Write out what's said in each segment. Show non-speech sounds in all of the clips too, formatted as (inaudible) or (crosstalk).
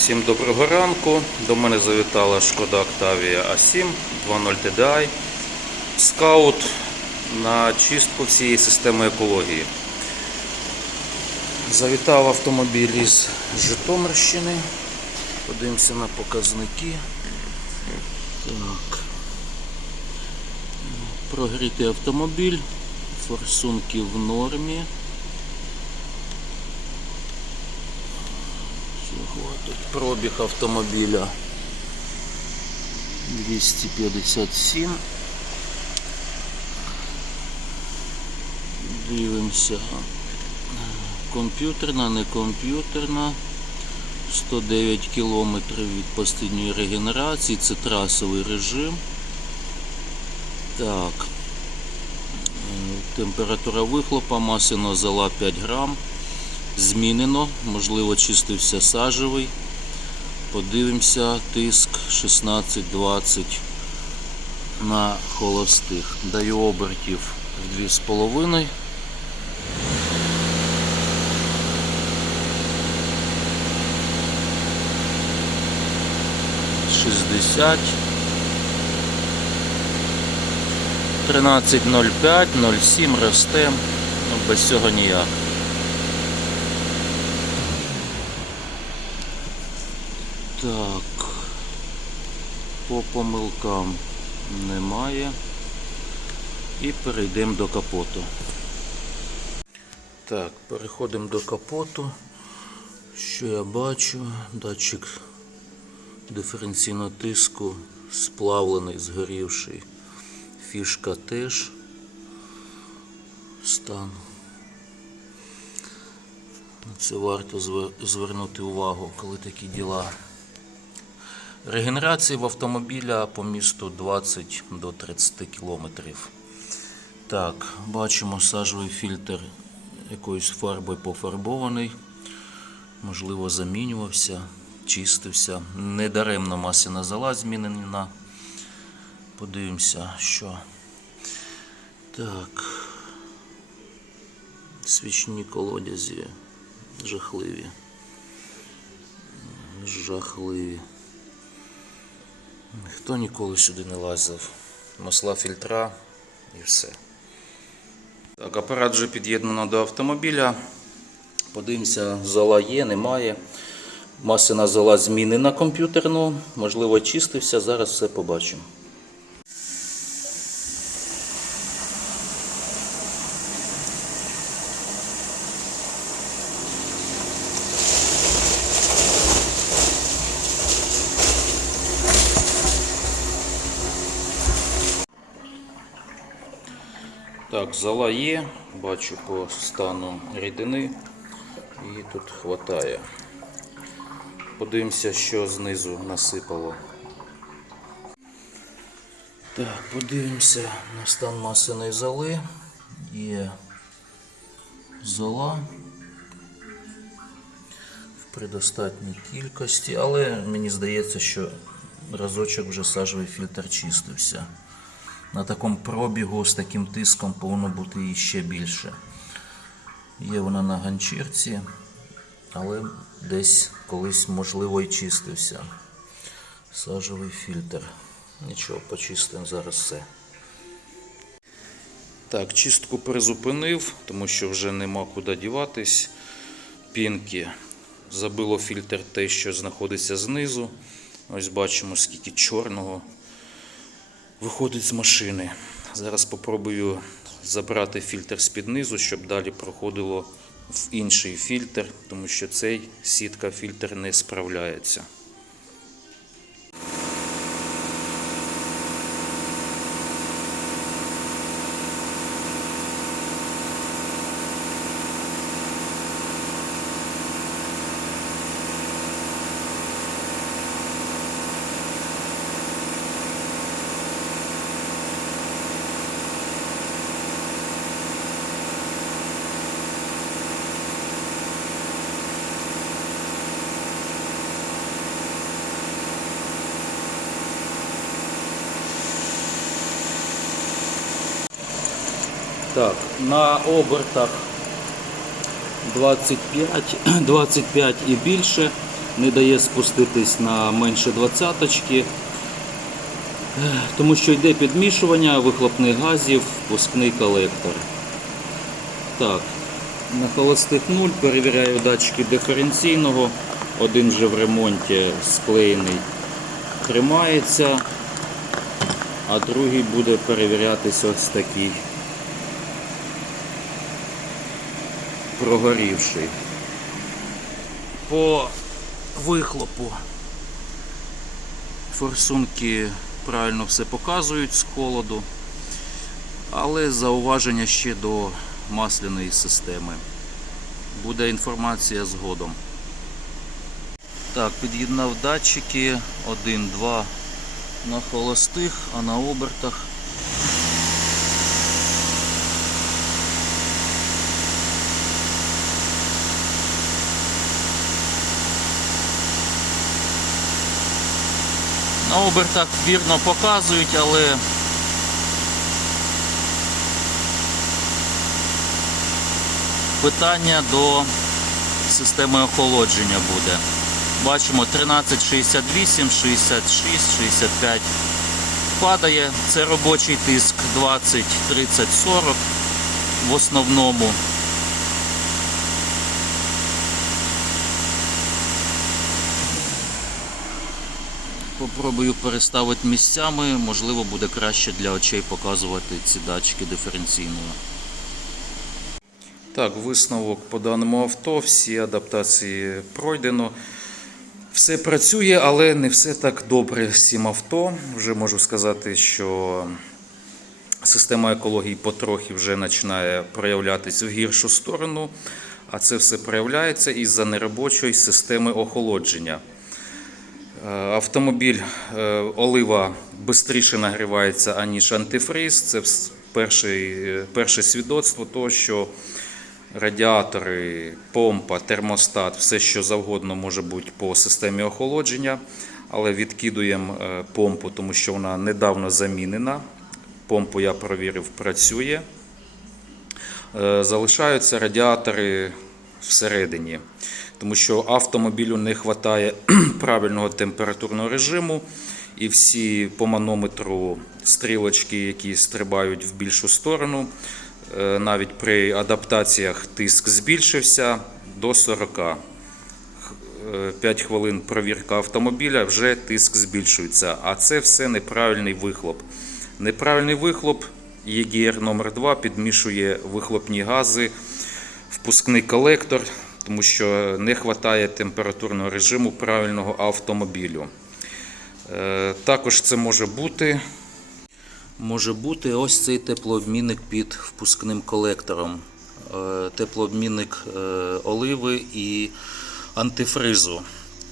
Всім доброго ранку. До мене завітала шкода Octavia A7 2.0 TDI Scout на чистку всієї системи екології. Завітав автомобіль із Житомирщини. Подивимося на показники. Так. Прогрітий автомобіль, форсунки в нормі. Тут пробіг автомобіля 257. Дивимося. Комп'ютерна, не комп'ютерна. 109 кілометрів від постійної регенерації. Це трасовий режим. Так. Е, Температура вихлопа, масляного зола 5 грам. Змінено, можливо, чистився сажевий. Подивимося, тиск 16-20 на холостих. Даю обертів в 2,5. Шістдесят. 13.05, 07 росте, без цього ніяк. Так, по помилкам немає. І перейдемо до капоту. Так, переходимо до капоту. Що я бачу? Датчик диференційного тиску сплавлений, згорівший. Фішка теж. Стан. На Це варто звернути увагу, коли такі діла. Регенерація в автомобіля по місту 20 до 30 кілометрів. Так, бачимо сажовий фільтр якоюсь фарбою пофарбований. Можливо, замінювався, чистився. Недаремно масляна зола змінена. Подивимося, що. Так. Свічні колодязі жахливі. Жахливі. Ніхто ніколи сюди не лазив. Масла фільтра і все. Так, апарат вже під'єднано до автомобіля. Подивимося, зола є, немає. Масина зола змінена комп'ютерну. Можливо, чистився. Зараз все побачимо. Так, зола є, бачу по стану рідини. І тут хватає. Подивимося, що знизу насипало. Так, подивимося на стан масляної золи. Є зола в предостатній кількості, але мені здається, що разочок вже сажовий фільтр чистився. На такому пробігу з таким тиском повинно бути і ще більше. Є вона на ганчірці, але десь колись, можливо, і чистився. Сажовий фільтр. Нічого, почистимо зараз все. Так, чистку призупинив, тому що вже нема куди діватись. Пінки. Забило фільтр те, що знаходиться знизу. Ось бачимо, скільки чорного виходить з машини. Зараз спробую забрати фільтр з-під низу, щоб далі проходило в інший фільтр, тому що цей сітка фільтр не справляється. Так, на обертах 25, 25 (clears throat) і більше не дає спуститись на менше двадцяточки, тому що йде підмішування вихлопних газів, впускний колектор. Так, на холостих 0 перевіряю датчики диференційного. Один вже в ремонті склеєний тримається, а другий буде перевірятися ось такий прогорівший. По вихлопу форсунки правильно все показують з холоду, але зауваження ще до масляної системи. Буде інформація згодом. Так, під'єднав датчики 1, 2 на холостих, а на обертах. На обертах вірно показують, але питання до системи охолодження буде. Бачимо 1368, 66, 65 падає. Це робочий тиск 20, 30, 40 в основному. Попробую переставити місцями, можливо буде краще для очей показувати ці датчики диференційного. Так, висновок по даному авто, всі адаптації пройдено. Все працює, але не все так добре з цим авто. Вже можу сказати, що система екології потрохи вже починає проявлятися в гіршу сторону, а це все проявляється із-за неробочої системи охолодження. Е, Автомобіль е, олива швидше нагрівається, аніж антифриз. Це вс- перший, е, перше свідоцтво того, що радіатори, помпа, термостат, все що завгодно може бути по системі охолодження, але відкидуємо е, помпу, тому що вона недавно замінена. Помпу я провірив, працює. Залишаються радіатори всередині, тому що автомобілю не вистачає (clears throat) правильного температурного режиму, і всі по манометру стрілочки, які стрибають в більшу сторону, е, навіть при адаптаціях тиск збільшився до 40. 5 хвилин провірка автомобіля, вже тиск збільшується. А це все неправильний вихлоп. Неправильний вихлоп ЄГР номер 2 підмішує вихлопні гази, впускний колектор, тому що не вистачає температурного режиму правильного автомобілю. Е, Також це може бути. Може бути ось цей теплообмінник під впускним колектором. Е, Теплообмінник е, оливи і антифризу.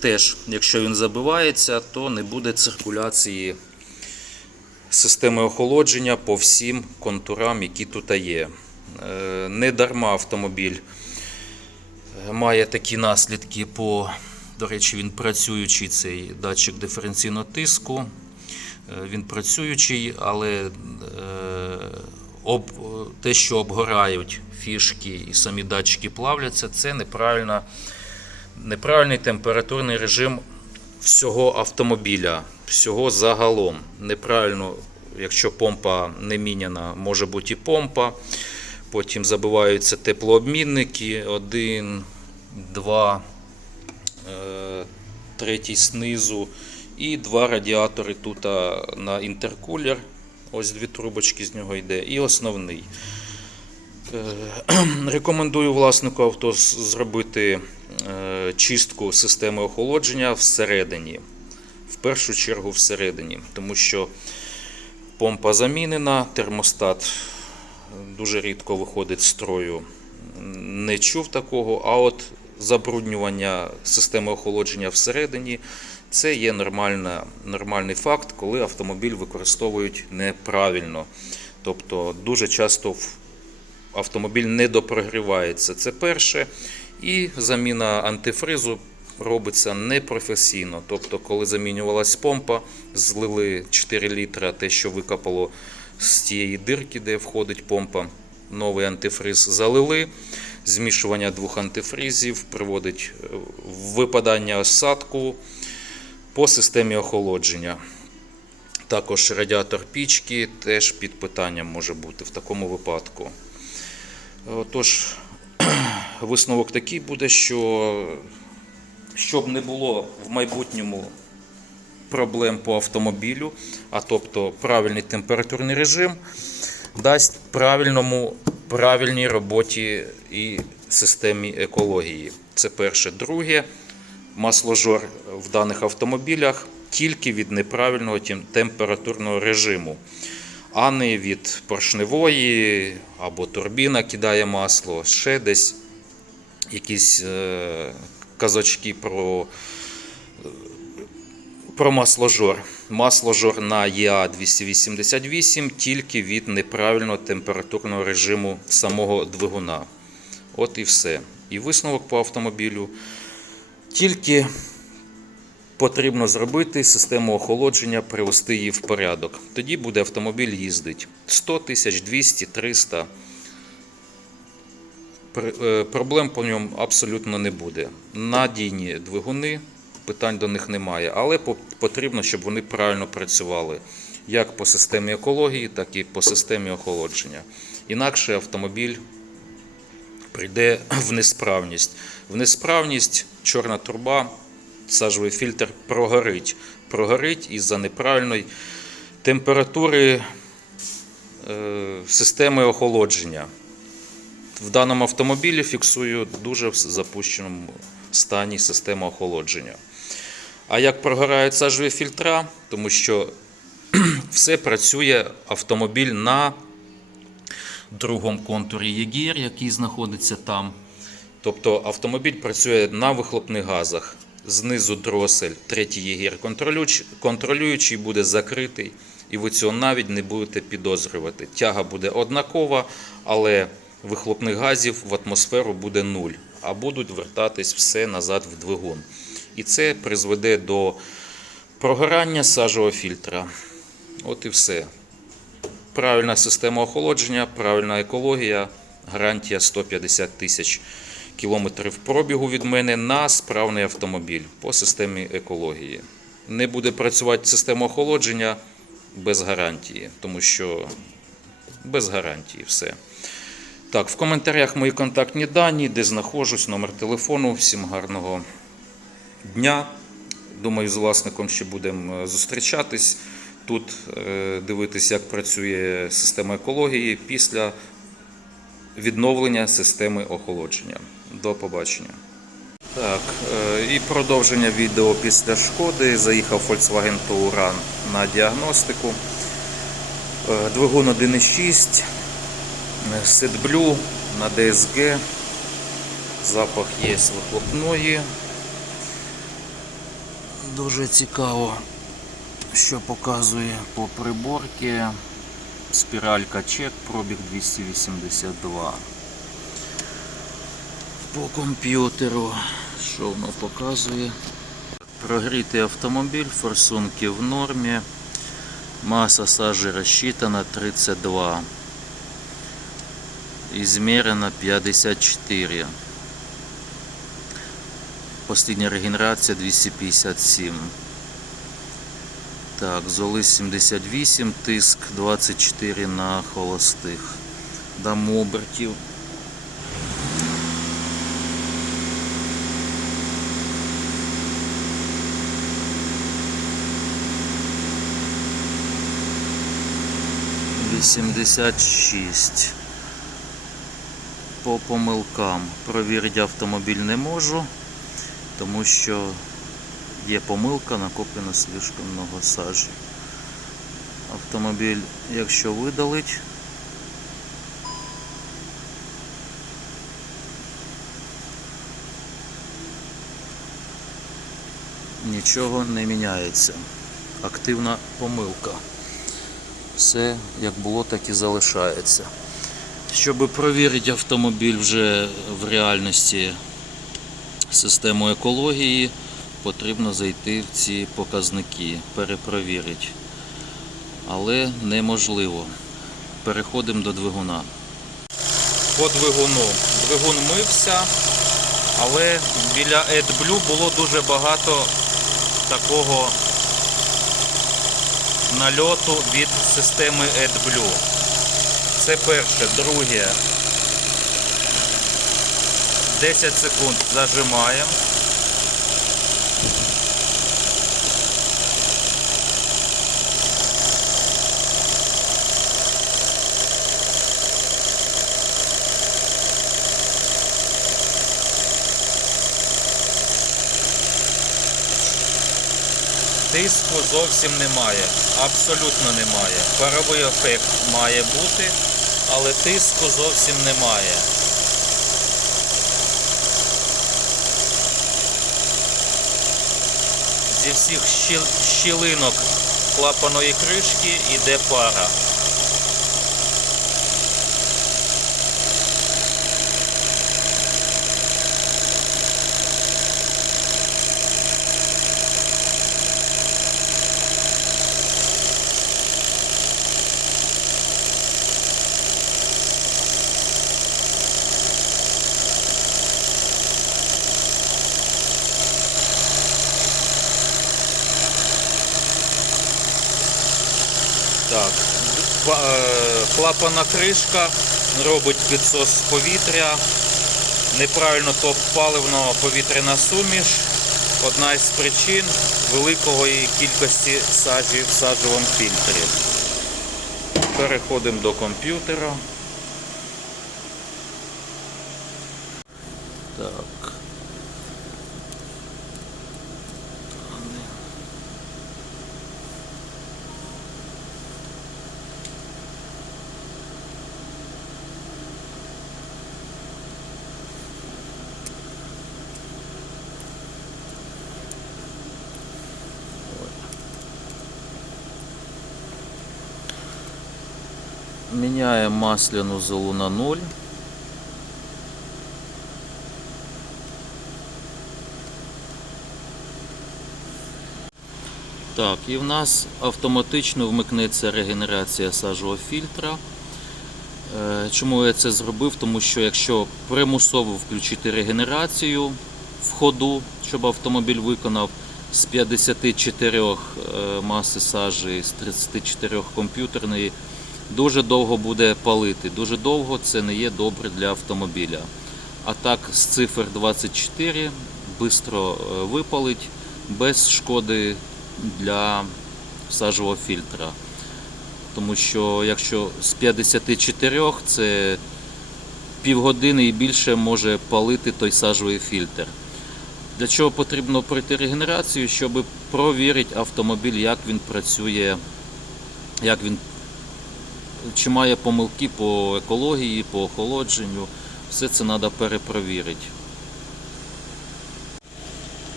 Теж, якщо він забивається, то не буде циркуляції системи охолодження по всім контурам, які тут є. Не дарма автомобіль має такі наслідки по, до речі, він працюючий цей датчик диференційного тиску. Е, Він працюючий, але е, об, те, що обгорають фішки і самі датчики плавляться, це неправильна, неправильний температурний режим всього автомобіля, всього загалом. Неправильно, якщо помпа не міняна, може бути і помпа. Потім забиваються теплообмінники, один, два, е, третій знизу. І два радіатори тут на інтеркулер. Ось дві трубочки з нього йде. І основний. Е, (clears throat) Рекомендую власнику авто зробити е, чистку системи охолодження всередині. В першу чергу всередині. Тому що помпа замінена, термостат дуже рідко виходить з строю. Не чув такого, а от забруднювання системи охолодження всередині це є нормальна, нормальний факт, коли автомобіль використовують неправильно. Тобто дуже часто автомобіль не допрогрівається. Це перше. І заміна антифризу робиться непрофесійно. Тобто, коли замінювалась помпа, злили 4 літра, те, що викопало з тієї дирки, де входить помпа, новий антифриз залили, змішування двох антифризів приводить е, випадання осадку по системі охолодження. Також радіатор пічки теж під питанням може бути в такому випадку. Отож, (clears throat) висновок такий буде, що щоб не було в майбутньому проблем по автомобілю, а тобто правильний температурний режим, дасть правильному, правильній роботі і системі екології. Це перше. Друге, масложор в даних автомобілях тільки від неправильного температурного режиму, а не від поршневої або турбіна кидає масло, ще десь якісь е, казочки про, про масложор. Масложор на ЄА 288 тільки від неправильного температурного режиму самого двигуна. От і все. І висновок по автомобілю. Тільки потрібно зробити систему охолодження, привести її в порядок. Тоді буде автомобіль їздити 100 тисяч, 200, 300. Е, Проблем по ньому абсолютно не буде. Надійні двигуни, питань до них немає, але потрібно, щоб вони правильно працювали як по системі екології, так і по системі охолодження. Інакше автомобіль прийде (clears throat) в несправність. В несправність чорна труба, сажовий фільтр прогорить. Прогорить із-за неправильної температури е, системи охолодження. В даному автомобілі фіксую дуже в запущеному стані система охолодження. А як прогорають сажові фільтра, тому що (clears throat) все працює автомобіль на другому контурі ЄГІР, який знаходиться там. Тобто автомобіль працює на вихлопних газах. Знизу дросель, третій єгір контролюч- контролюючий буде закритий, і ви цього навіть не будете підозрювати. Тяга буде однакова, але вихлопних газів в атмосферу буде нуль, а будуть вертатись все назад в двигун. І це призведе до прогорання сажового фільтра. От і все. Правильна система охолодження, правильна екологія, гарантія 150 тисяч кілометрів пробігу від мене на справний автомобіль по системі екології. Не буде працювати система охолодження без гарантії, тому що без гарантії все. Так, в коментарях мої контактні дані, де знаходжусь, номер телефону. Всім гарного дня. Думаю, з власником ще будемо е, зустрічатись. Тут е, дивитись, як працює система екології після відновлення системи охолодження. До побачення. Так, е, і продовження відео після шкоди. Заїхав Volkswagen Touran на діагностику. Двигун 1.6, е, SetBlue на DSG. Запах є з вихлопної. Дуже цікаво, що показує по приборці. Спіралька чек, пробіг 282. По комп'ютеру, що воно показує? Прогрітий автомобіль, форсунки в нормі. Маса сажі розчитана 32. Ізмірена 54. Последня регенерація 257. Так, золи 78, тиск 24 на холостих. Дам обертів. Вісімдесят шість. По помилкам. Провірити автомобіль не можу, тому що є помилка, накоплено слишком много сажі. Автомобіль, якщо видалить, нічого не міняється. Активна помилка. Все як було, так і залишається. Щоб провірити автомобіль вже в реальності систему екології, потрібно зайти в ці показники, перепровірити. Але неможливо. Переходимо до двигуна. По двигуну. двигун мився, але біля AdBlue було дуже багато такого нальоту від системи AdBlue. Це перше. Друге. 10 секунд зажимаємо. Тиску зовсім немає, абсолютно немає. Паровий ефект має бути, але тиску зовсім немає. Зі всіх щіл- щілинок клапаної кришки йде пара. Так, е, клапана кришка робить підсос повітря. Неправильно топ паливно повітряна суміш. Одна із причин великої кількості сажі в саджовому фільтрі. Переходимо до комп'ютера. Міняємо масляну золу на 0. Так, і в нас автоматично вмикнеться регенерація сажового фільтра. Е, Чому я це зробив? Тому що якщо примусово включити регенерацію в ходу, щоб автомобіль виконав з 54 е, маси сажі, з 34 комп'ютерної, дуже довго буде палити. Дуже довго це не є добре для автомобіля. А так з цифр 24 швидко випалить без шкоди для сажового фільтра. Тому що якщо з 54 це півгодини і більше може палити той сажовий фільтр. Для чого потрібно пройти регенерацію, щоб провірити автомобіль, як він працює, як він, чи має помилки по екології, по охолодженню. Все це треба перепровірити.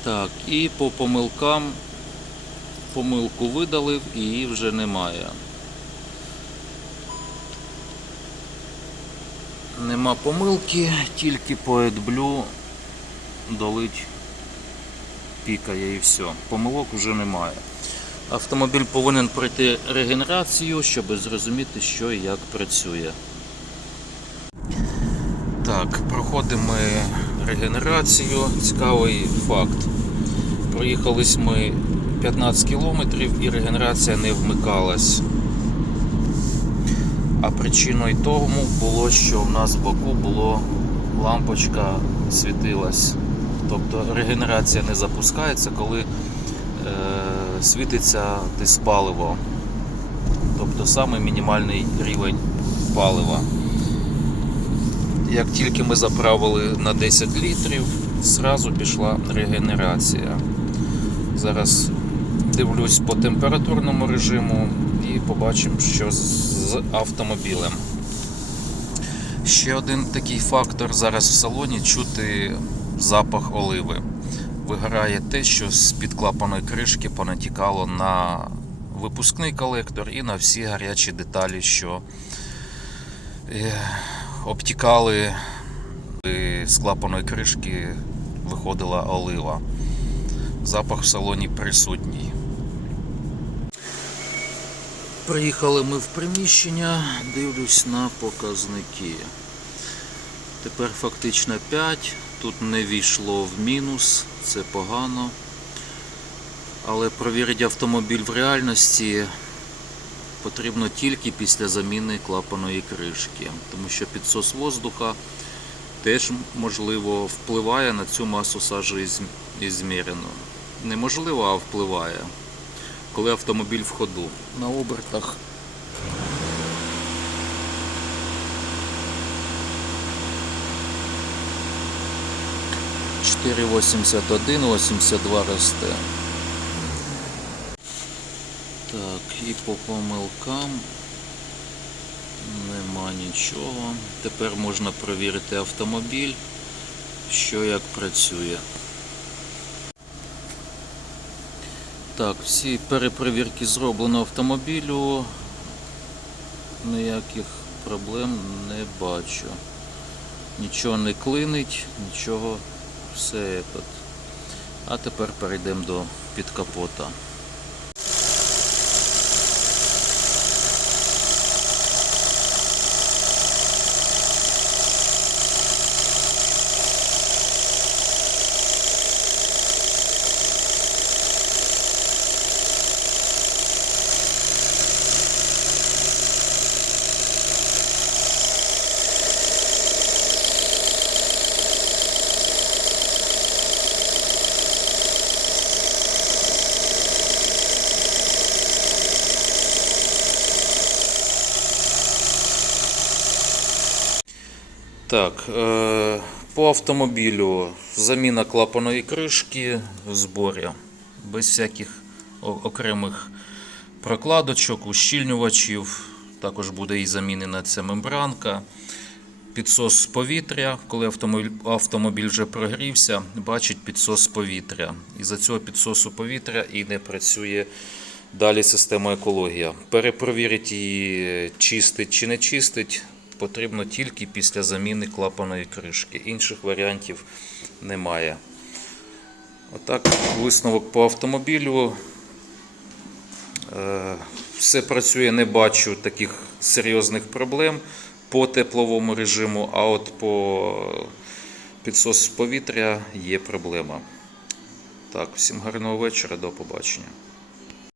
Так, і по помилкам помилку видалив і її вже немає. Нема помилки, тільки по AdBlue долить пікає і все. Помилок вже немає. Автомобіль повинен пройти регенерацію, щоб зрозуміти, що і як працює. Так, проходимо регенерацію. Цікавий факт. Проїхались ми 15 кілометрів і регенерація не вмикалась. А причиною тому було, що в нас в боку було лампочка світилась. Тобто регенерація не запускається, коли е, світиться десь паливо. Тобто саме мінімальний рівень палива. Як тільки ми заправили на 10 літрів, зразу пішла регенерація. Зараз дивлюсь по температурному режиму і побачимо, що з автомобілем. Ще один такий фактор зараз в салоні чути запах оливи. Вигорає те, що з-під клапаної кришки понатікало на випускний колектор і на всі гарячі деталі, що е, обтікали з клапаної кришки виходила олива. Запах в салоні присутній. Приїхали ми в приміщення, дивлюсь на показники. Тепер фактично 5. Тут не війшло в мінус, це погано. Але провірити автомобіль в реальності потрібно тільки після заміни клапаної кришки, тому що підсос воздуха теж можливо впливає на цю масу сажі із- ізмірену. Неможливо, а впливає, коли автомобіль в ходу. На обертах. Чотири 81, 82 росте. Так, і по помилкам нема нічого. Тепер можна перевірити автомобіль, що як працює. Так, всі перепровірки зроблено автомобілю. Ніяких проблем не бачу. Нічого не клинить, нічого, все этот. А тепер перейдемо до підкапота. Так, е, по автомобілю заміна клапаної кришки в зборі, без всяких окремих прокладочок, ущільнювачів. Також буде і замінена ця мембранка. Підсос повітря, коли автомобіль, автомобіль вже прогрівся, бачить підсос повітря. І за цього підсосу повітря і не працює далі система екологія. Перепровірити її, чистить чи не чистить, потрібно тільки після заміни клапаної кришки. Інших варіантів немає. Отак, висновок по автомобілю. Е, Все працює, не бачу таких серйозних проблем по тепловому режиму, а от по підсосу повітря є проблема. Так, всім гарного вечора, до побачення.